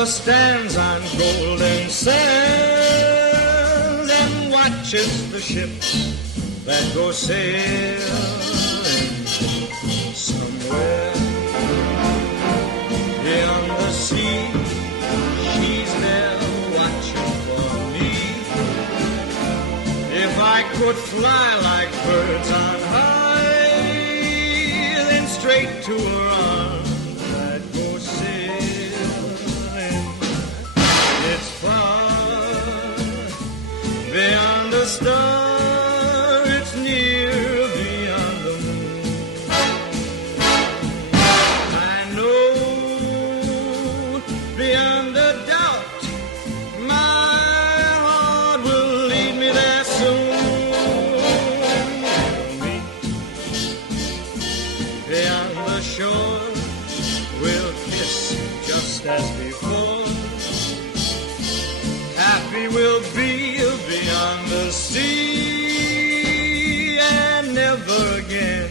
or stands on golden sands and watches the ships that go sailing somewhere beyond the sea. She's there watching for me. If I could fly like birds on high, then straight to her arms I'd go sailing. It's far beyond the star, it's near beyond the moon. I know beyond a doubt my heart will lead me there soon. We'll meet beyond the shore, we'll kiss just as before. Happy we'll be beyond the sea, and never again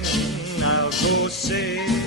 I'll go sailing.